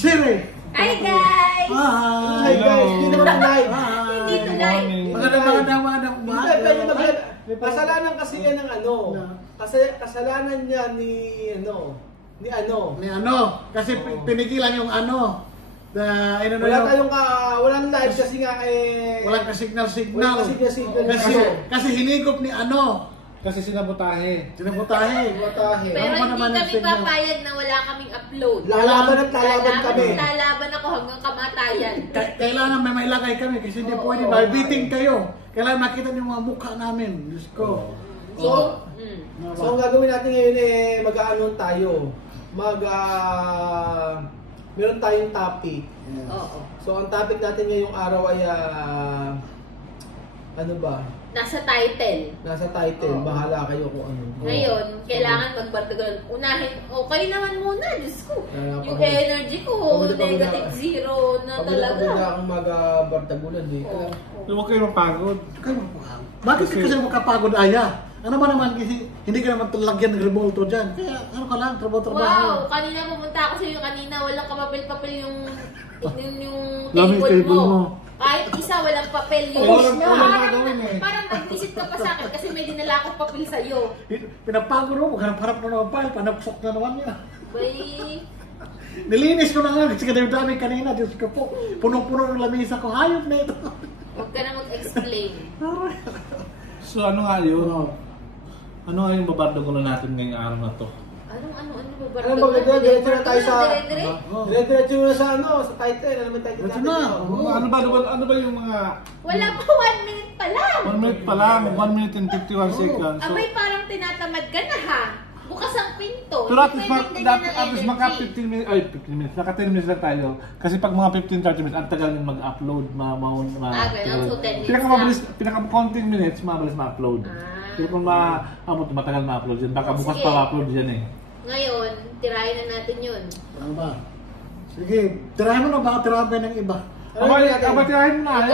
Siri! Hi guys! Hi guys! Hindi naman live! Hindi to live. Magandang umaga! Kasalanan kasi yan ng ano. Kasalanan niya ni Kasi pinigilan yung ano. Walang live kasi nga walang ka-signal. Kasi hinigop ni ano. Kasi sinabutahe. Pero hindi kami papayag na wala kaming upload. Lalaban kami. Lalaban ako hanggang kamatayan. Kailangan may mailagay kami kasi hindi pwede biting kayo. Kailangan makita niyo mga mukha namin. Diyos ko. So ang gagawin natin ngayon mag-ano tayo. Meron tayong topic. So ang topic natin ngayong araw ay ano ba? Nasa title. Bahala kayo kung ano. Ngayon, kailangan magbardagan. Unahin, kayo naman muna, Diyos ko. Yung energy ko, negative zero na talaga. Pagod akong mag-bardagulan eh. Huwag kayo mapagod. Bakit kasi makapagod, Aya? Ano ba naman kasi hindi ka naman lagyan ng revolto dyan. Kaya ano ka lang, trabaho. Wow, kanina pumunta ako sa'yo kanina, walang kapapel-papel yung table mo. Kahit isa, walang papel yun. Parang nag-visit ka pa sa akin kasi may dinala akong papel sa'yo. Pinapagod mo, maghanap-harap na naman pa, panapsok na naman niya. Bay... Nilinis ko na nga kasi kadami kanina, Diyos ko po. Punong-puno ng lamisa ko, hayop na ito. Huwag ka na mag-explain. So ano nga yun? Ano nga yung babardagulan natin ngayong araw na to? Ano ba, diretso na tayo sa... Diretso na sa sa title. Ano ba title natin? Ano ba yung mga... Wala pa 1 minute pa lang. 1 minute pa lang, 1 minute and 51 seconds. Abay, parang tinatamad ka na ha. Bukas ang pinto. Pero at least maka 15 minutes, naka 10 minutes lang tayo. Kasi pag mga 15-30 minutes, ang tagal nyo mag-upload. Ganun, so 10 minutes Pinaka-counting minutes, mabilis ma-upload. Pero kung matagal ma-upload yun, baka bukas pa ma-upload yan eh. Ngayon, tirahin na natin yun. Ano ba? Sige, tirahin mo na ba? Tirahin ng iba. Tirahin mo na.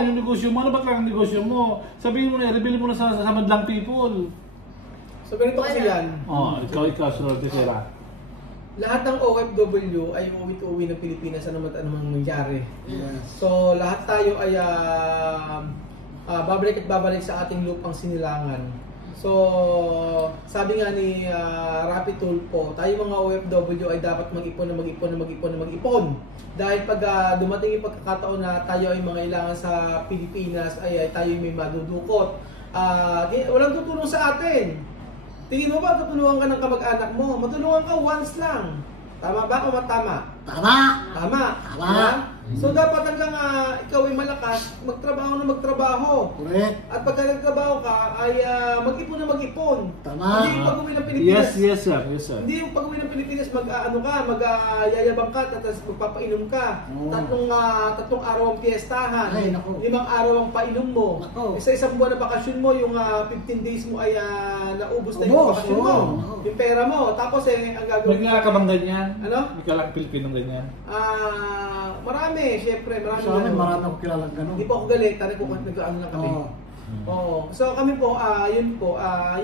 Yung negosyo mo. Ano ba ang negosyo mo? Sabihin mo na, reveal mo na sa madlang people. So ganito kasi yan. Ikaw, sunod si Sera. Lahat ng OFW ay uwi ng Pilipinas ano mang nangyari. Yes. So lahat tayo ay babalik sa ating lupang sinilangan. So sabi nga ni Rapi Tulfo, tayo mga OFW ay dapat mag-ipon. Dahil pag dumating yung pagkakataon na tayo ay mangailangan sa Pilipinas ay tayo may madudukot. Walang tutulong sa atin. Tingin mo ba tutulungan ka ng kamag-anak mo? Matulungan ka once lang. Tama ba o matama? Tama. So dapat hanggang ikaw ay malakas, magtrabaho. Correct. At pagka nagtrabaho ka, ay mag-ipon. Tama. Hindi yung pag-uwi ng Pilipinas. Yes, sir. Hindi yung pag-uwi ng Pilipinas, mag-yayabang ka, tapos magpapainom ka. Tatlong araw ang piyestahan. 5 araw ang painom mo. Isa-isang buwan na bakasyon mo, yung 15 days mo ay naubos na yung bakasyon mo. Yung pera mo. Tapos ang gagawin. May ka bang ganyan? Ano? May ka lang Pilipinong ganyan? Marami, syempre, marami. Sa akin, marami akong kilalang ganun. Hindi po ako galit, nag-ano lang kami. Oo. So kami po, yun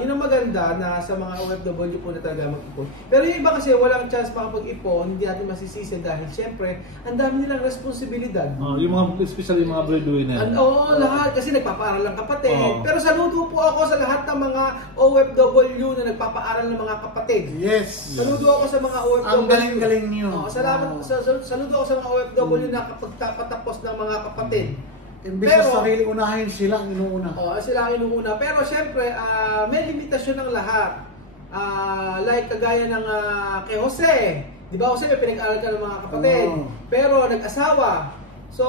ang maganda na sa mga OFW po na talaga mag-ipon. Pero yung iba kasi walang chance makapag-ipon, hindi natin masisisi dahil syempre, ang dami nilang responsibilidad. Yung mga, especially yung mga breadwinner. Lahat kasi nagpapaaral ng kapatid. Pero saludo po ako sa lahat ng mga OFW na nagpapaaral ng mga kapatid. Yes. Saludo ako sa mga OFW. Ang galing-galing niyo. Saludo ako sa mga OFW na kapagtapos ng mga kapatid. Imbes sa sarili unahin, sila ang inuuna. Sila ang inuuna. Pero syempre, may limitasyon ng lahat. Like kagaya ng kay Jose. Di ba Jose, may pinag-aaral ka ng mga kapatid. Pero nag-asawa. So,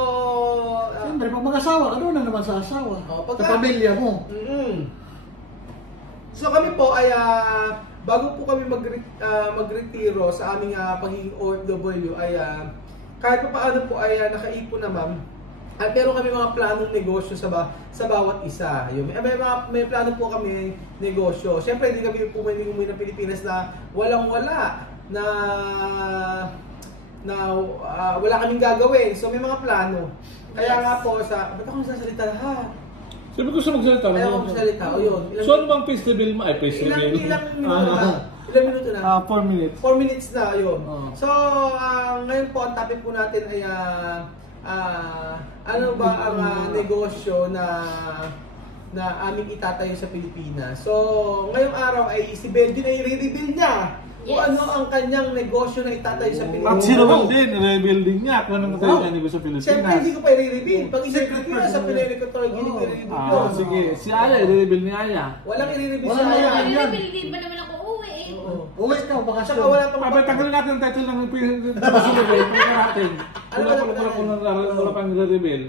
siyempre, pag mag-asawa, ano na naman sa asawa? Sa pamilya mo. So kami po ay, bago po kami magretiro sa aming pagiging OFW, ay kahit pa paano po ay nakaipon na ma'am. At meron kami mga planong negosyo sa bawat isa. May plano po kami negosyo. Siyempre, hindi kami umuwi ng Pilipinas na walang-wala. Wala kaming gagawin. So, may mga plano. Kaya nga po, ba't ako nagsasalita lahat? Sabi ko gusto magsalita. Ayaw ko magsalita. O yun. So, ano bang face reveal mo? Ay, face reveal. Ilang minuto na? 4 minutes. 4 minutes na, yun. Oo. So, ngayon po, ang topic po natin ay ano ba ang negosyo na aming itatayo sa Pilipinas. So, ngayong araw ay si Benji na i-reveal niya kung Yes. ano ang kanyang negosyo na itatayo sa Pilipinas. At si Roel din, i-rebuilding niya kung anong tayo niya sa Pilipinas. Siyempre, hindi ko pa i-reveal. Pag i-secret ko na sa Pinay ko talaga, hindi ko i-reveal yun. Sige. Si Aya, i-rebuild ni Aya. Walang i-reveal Wala sa na kanya. yan. Hindi ba naman ako uwi eh. Uwi ka, Saka bakasyon. wala pang... Abay, tanggalin natin ang title ng pasunod eh. Pwede natin. Wala pang i-reveal.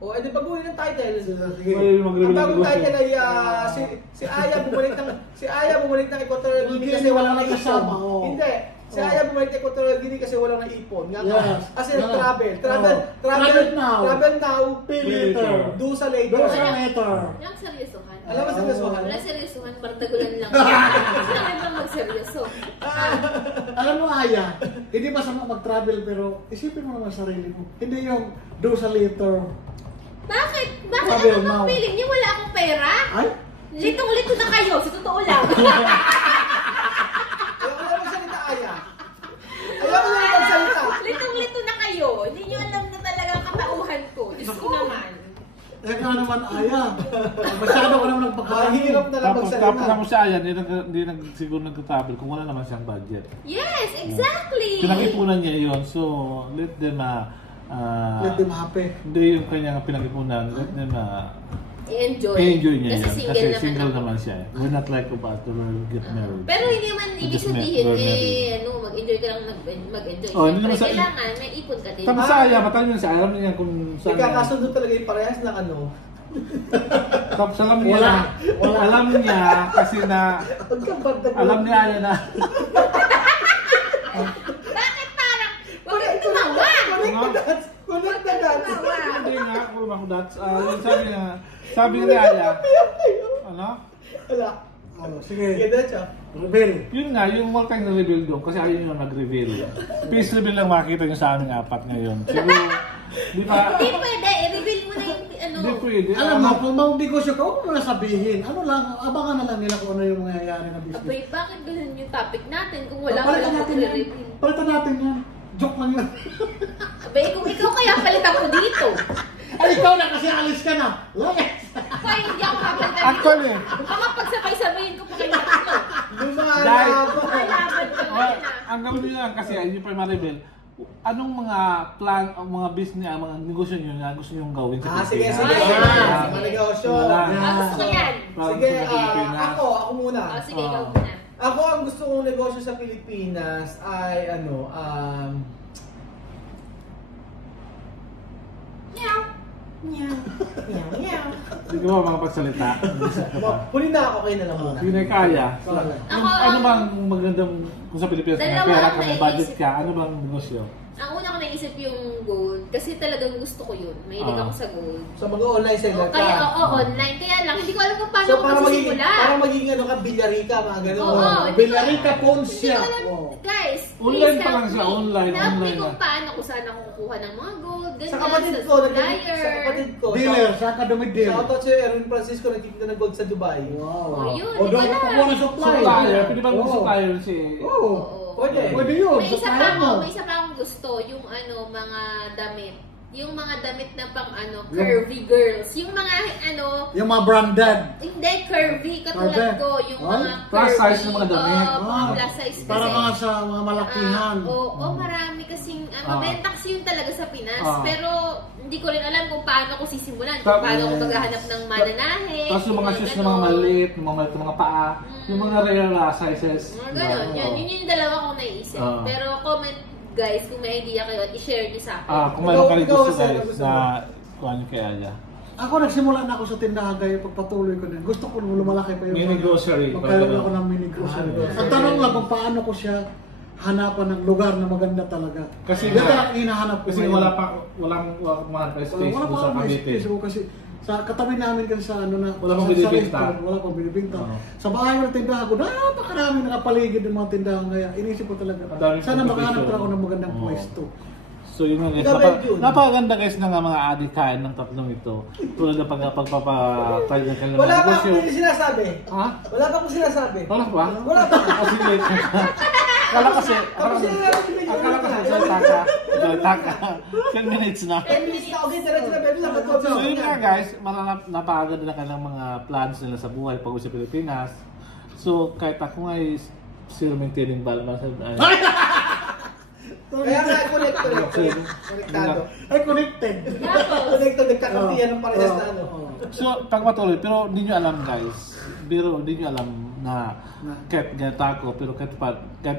O, edi baguhin ng title. Sige. May Ang mag-reveal ng bagong negosyo. title ay si Aya bumalik ng Equatorial Guinea kasi walang Wala kasama, naipon. oo. Hindi. Si Aya bumalik ng Equatorial Guinea kasi walang naipon. Nga ka. Yes. Kasi Yeah. travel Travel now. pay Pay later. do sa later. Do sa later. Yung seryosohan. Alam mo sa kasuhan? Wala seryosohan, bardagulan lang. Saan bang magseryoso? Alam mo, Aya, hindi masama mag-travel pero isipin mo naman sarili mo. Hindi yung do sa later. Bakit? Bakit? Travel Ano bang now. feeling niyo? Wala akong pera? Ay? Litong-lito na kayo, sa totoo lang. Ayaw mo magsalita, Aya. Ayaw mo magsalita. Litong-lito na kayo. Hindi niyo alam na talaga ang katauhan ko. Diyos ko naman. Eh ka naman, Aya. Masyado ka naman nagpakain. Hirap na lang Tapos magsalita. si Aya, hindi siguro nag-travel kung wala naman siyang budget. Yes, exactly. Pinag-ipunan niya yun, so let them Let them happy. hindi yung kanyang pinag-ipunan, let them I-enjoy. enjoy niya Kasi yan. single Kasi naman single ako. naman siya. We're not like about to get married. Pero hindi naman ibig Just sabihin, we're married. mag-enjoy ka lang mag-enjoy. Oh, hindi Siyempre, naman sa- kailangan, may ipon ka din. Tapos sa Aya, matanong niya siya, alam niya kung saan. Nagkakasundo talaga yung parehas ng ano. Tapos alam niya Wala. na, alam niya kasi na, alam ni Aya na, Bakit parang, huwag kang tumawa! Connect na dance. Tumawa! hindi nga, kung ako that's, yung sabi ni Aya, ano? Wala. Oh, sige. Kaya siya. Reveal. Yun nga, yung huwag tayong na-reveal doon kasi ayaw nyo nag-reveal. Peace reveal lang makikita nyo sa aming apat ngayon. Siguro, di ba? Hindi pwede, i-reveal mo na yung ano. Hindi pwede. Alam mo, kung mag-negosyo ka, huwag mo na sabihin. Ano lang, abangan na lang nila kung ano yung mangyayari na business. Abay, bakit ganun yung topic natin kung wala ka Palitan lang natin yan. magre-reveal? Palitan natin yan. Joke lang yan. Abay, kung ikaw kaya palitan ko dito. Ay, ikaw na kasi alis ka na. Layas. Kaya hindi ako kapalitan dito. Actually, Baka pagsabay-sabayin ko pa kayo tatlo. Dahil- Malaban ka oh, ngayon ang gawin nyo lang kasi, hindi pa ma-reveal, anong mga plan, o mga business, mga negosyo nyo na gusto nyo gawin sa Sige, Pilipinas? sige. Ah, Mga negosyo. Wala. Gusto ko yan. Plan Sige, sa Pilipinas. ako muna. Sige, ikaw muna. Ako ang gusto kong negosyo sa Pilipinas ay Meow. meow, meow. Hindi ko ba makapagsalita? Huli na ako, kayo na lang muna. Hindi na kaya. Ako, Ano bang magandang, kung sa Pilipinas, may Dalawa pera ang ka, may naisip budget ka, ano bang negosyo? Ang una ko naisip yung gold kasi talagang gusto ko yun. Mahilig ako sa gold. So mag-online seller ka. Kaya online. Kaya lang, hindi ko alam kung paano So ako para magsisimula. magiging ano ka, bilyarika, mga ganun. Oo. Hindi ko Bilyarika alam- phones hindi siya. ko alam- Oo. Guys, Online please pa help lang siya, me. online, Help me online kung na. paano ko saan ako kukuha ng mga gold. Ganyan, Sa kapatid ko, supplier. sa kapatid ko. Dealer, sa academy deal. Shoutout si Erwin Francisco, nagkikita ng gold sa Dubai. Wow. Oh, yun, O doon hindi ka ko kukuha alam. ng supply. Supplier, pwede ba Oo. mag-supplier si... Oo. Oo. Pwede. Pwede yun. May isa pa supplier ako, mo. may isa pa akong gusto, yung mga damit. Yung mga damit na pang curvy girls. Yung mga Yung mga branded. hindi curvy katulad Curvy. ko, yung Ay, mga plus curvy. size na mga damit. Mga plus size kasi. Para mga sa mga malakihan. Oo, marami kasing mabenta kasi yun talaga sa Pinas. Ah. Pero hindi ko rin alam kung paano ko sisimulan. Tapos- Kung paano ko maghahanap ng mananahe. Tapos yung mga shoes na mga ganon. maliit, yung mga maliit na mga paa, yung mga rare sizes. Mga ganon. Oo. Yun yung dalawa kong naisip. Ah. Pero comment guys kung may idea kayo at i-share niyo sa akin. Kung mayroon kayo Ikaw, gusto sir, guys gusto na mo? kuha nyo kay Aya. Ako nagsimula na ako sa tindahan kaya pagpatuloy ko din. Gusto ko lumalaki pa yun. Mini grocery. Magkaroon ako ng mini grocery. Ang tanong lang kung paano ko siya hanapan ng lugar na maganda talaga. Kasi Ganito nga- lang hinahanap ko. Kasi ngayon. walang mahal pa space Wala doon pa sa may Cavite. space ko kasi sa katabi namin kasi sa ano na Wala pang sa binibenta. restaurant, wala pang binibenta. Oo. Sa bahay ng tindahan ko, napakaraming nakapaligid ng mga tindahan kaya inisip ko talaga Ang daming sana makahanap competition. pa ako ng magandang Oo. pwesto. So yun nga guys, Ikaw, Benjun. napakaganda guys ng mga adikain ng tatlong ito. Tulad ng pagpapatay ng kanilang Wala mga pa negosyo. akong sinasabi. Ha? Wala pa akong sinasabi. Wala pa? Wala pa. Kasi late na siya. Akala kasi salita ka. 10 minutes na. 10 minutes na. Okay, diretso na Benjun. Dapat ko. So yun nga guys, napakaganda na kanilang mga plans nila sa buhay pag sa Pilipinas. So kahit ako nga is still maintaining balance. Kaya nga, konektado. Ay, connected. Konektado, nagkakampihan ng parehas na ano. So, pagpatuloy, pero hindi nyo alam guys, hindi nyo alam na kahit ganito ako, pero kahit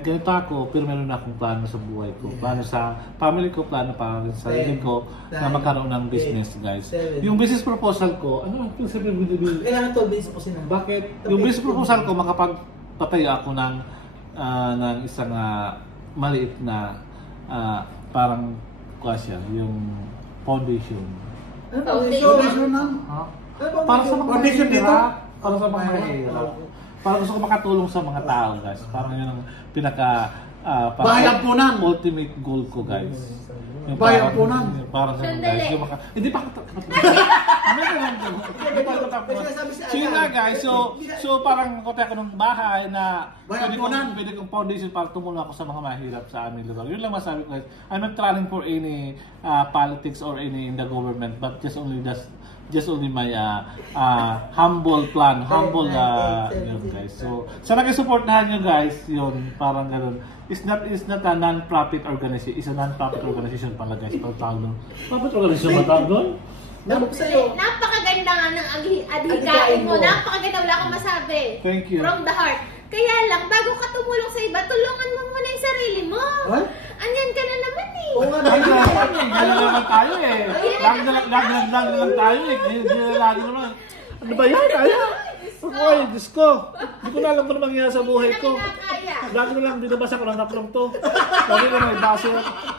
ganito ako, pero meron na akong plano sa buhay ko. Plano sa family ko, plano para sa sarili ko na magkaroon ng business guys. Yung business proposal ko, ano ang sabihin mo? Kailangan 12 minutes po sila. Bakit? Yung business proposal ko, makapagpatayo ako ng isang maliit na parang siya, yung foundation. Ano ba? Foundation na. Ha? Ano ba? Para sa mga Foundation dito? mahihirap. Para sa mga mahihirap. Para gusto ko makatulong sa mga tao guys. Parang yun ang Bayan po nan. ultimate goal ko guys. Yung Bayan po nan. Parang ganun Sandali. guys. Hindi pa So yun nga guys, so parang kote ako ng bahay na pwede kong foundation para tumulong ako sa mga mahirap sa aming lugar. Yun lang masabi ko guys. I'm not running for any politics or any in the government, but just only my humble plan, yun guys. So sana kayo supportahan nyo guys, yun parang ganun. It's not a non-profit organization. It's a non-profit organization pala guys. Pagtawag doon. Profit organization ba tawag doon? Napakaganda nga ng adhikain mo. Napakaganda, wala akong masabi. Thank you. From the heart. Kaya lang, bago ka tumulong sa iba, tulungan mo muna yung sarili mo. What? Anyan ka na naman eh. Oo nga, Lagi naman tayo eh. Lagi naman tayo eh. Lagi naman. Ano ba yan? Kaya? Ay, Diyos ko. Hindi ko na alam kung ano mangyayari sa buhay ko. Lagi na lang binabasa ko ng tatlong to. Lagi na lang ibasa.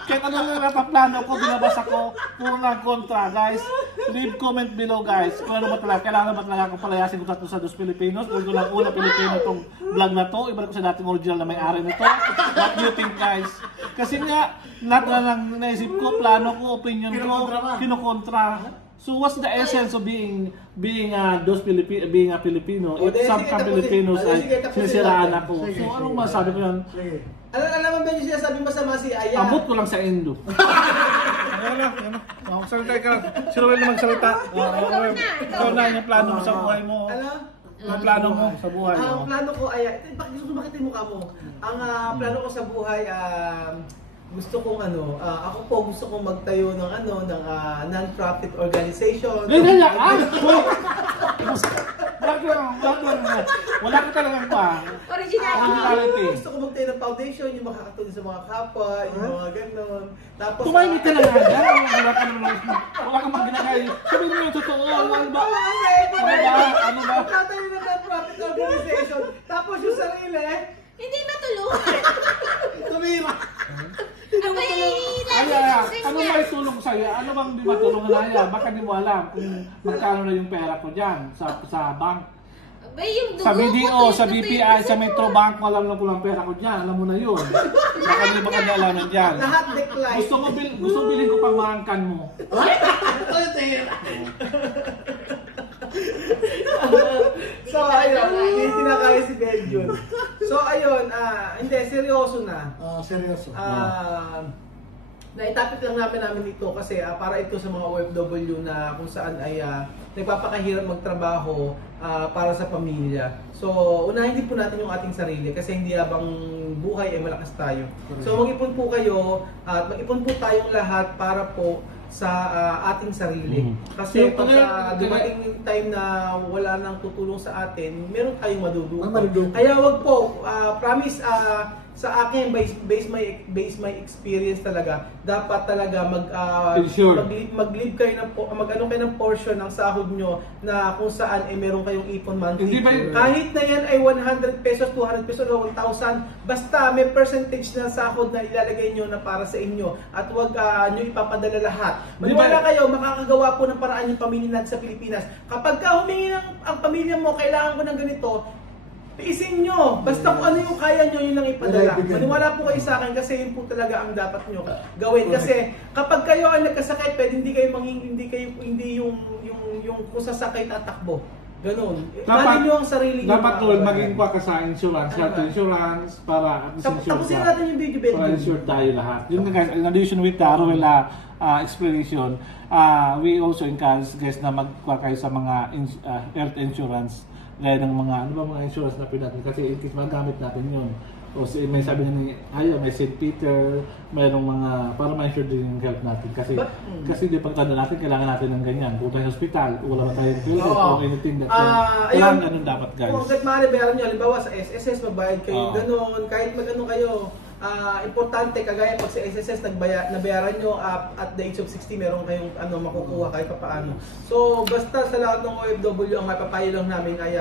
Kahit ano na nataplano ko, binabasa ko. Puro ng kontra, guys. Leave comment below, guys. Kung ano ba talaga, kailangan ba talaga akong palayasin ko tatlo sa dos Pilipinos. Kung ito lang una Pilipino itong vlog na to. Ibalik ko sa dating original na may-ari nito. What do you think, guys? Kasi nga, lahat na lang naisip ko, plano ko, opinion ko, kinokontra. So what's the essence of being a Filipino? If some Filipinos ay sinisiraan ako. So anong masabi ko yan? Alam mo ba yung sinasabi masama si Aya? Abot ko lang sa endo. Ano? Magsalita ka. Sino rin na magsalita? Ikaw na yung plano mo sa buhay mo. Ano? Yung plano mo sa buhay mo. Ang plano ko ay, bakit gusto ko makita yung mukha mo? Ang plano ko sa buhay, gusto kong ako po gusto kong magtayo ng non-profit organization. Wala ka talagang pa. Original. Gusto ko magtayo ng foundation, yung makakatulong sa mga kapwa, yung mga ganon. Tapos Tumahimik ka lang nga. Wala kang magginagay. Sabihin mo yung totoo. Ano ba? Ano ba? magtatayo ng non-profit organization. Tapos yung sarili, Hindi matulungan. Tumira. Ano may tulong sa'yo? Ano bang di matulungan na yan? Baka di mo alam kung magkano na yung pera ko dyan sa bank. Sa BDO, sa BPI, sa Metro Bank, alam na ko lang pera ko dyan. Alam mo na yun. Baka di alaman dyan. lahat decline. Gusto bilhin ko pang maangkan mo. So ayun, hindi tinakaya si Benjun. So ayun, hindi, seryoso na. Seryoso. Naitapit lang namin ito kasi para ito sa mga OFW na kung saan ay nagpapakahirap magtrabaho para sa pamilya. So, unahin din po natin yung ating sarili kasi hindi habang buhay ay malakas tayo. So, mag-ipon po kayo at mag-ipon po tayong lahat para po sa ating sarili. Kasi pag dumating yung time na wala nang tutulong sa atin, meron tayong madudukot. Kaya wag po, promise sa akin based my experience talaga, dapat talaga mag-leave kayo ng mag-ano kayo ng portion ng sahod nyo na kung saan ay meron kayong ipon monthly. Kahit na yan ay 100 pesos, 200 pesos o 1,000, basta may percentage na sahod na ilalagay nyo na para sa inyo at wag nyo ipapadala lahat. Maniwala kayo, makakagawa po ng paraan yung pamilya natin sa Pilipinas. Kapag ka humingi ng ang pamilya mo, kailangan ko ng ganito, Isin nyo. Basta kung ano yung kaya nyo, yun lang ipadala. Bigay. Maniwala po kayo sa akin kasi yun po talaga ang dapat nyo gawin. Kasi kapag kayo ay nagkasakit, pwede hindi yung kung sasakay tatakbo. Ganun. Bali nyo ang sarili nyo. Dapat tuwal maging pa ka sa insurance, health insurance, para at least insure Tapusin ka. natin yung video bed. Para insure tayo lahat. Yun nga guys, in addition with the Ruel explanation, we also encourage guys na magkuha kayo sa mga health insurance. Gaya ng mga, mga insurance na natin kasi in case magamit natin yun. O may sabi nga ni may St. Peter, mayroong mga, para ma-insure din yung health natin. Kasi di pagtanda natin, kailangan natin ng ganyan. Kung tayo sa hospital, wala ba tayong pill o anything that kailangan ganun dapat guys. Kung agad maaari bayaran nyo, halimbawa sa SSS, magbayad kayo ganun, kahit mag-ano kayo, importante kagaya pag sa SSS nabayaran nyo at the age of 60 meron kayong makukuha kahit paano. So basta sa lahat ng OFW ang mapapayo lang namin ay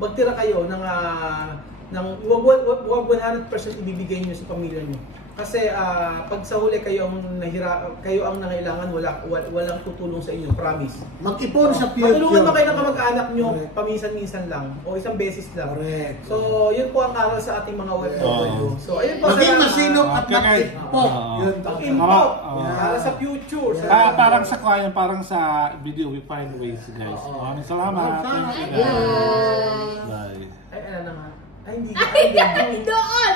magtira kayo ng wag 100% ibibigay niyo sa pamilya niyo. Kasi pag sa huli kayo ang nangailangan, walang tutulong sa inyo, promise. Mag-ipon sa future. Matulungan mo kayo ng kamag-anak nyo, paminsan-minsan lang, o isang beses lang. Correct. So, yun po ang aral sa ating mga OFW. So, ayun po. Maging masinop at Okay, mag-impok. Yun. Mag-impok. Para sa future. Parang sa kaya, parang sa video, we find ways guys. Maraming salamat. Thank you guys. Bye. Ay, ano naman. Ay, hindi. Ay, doon!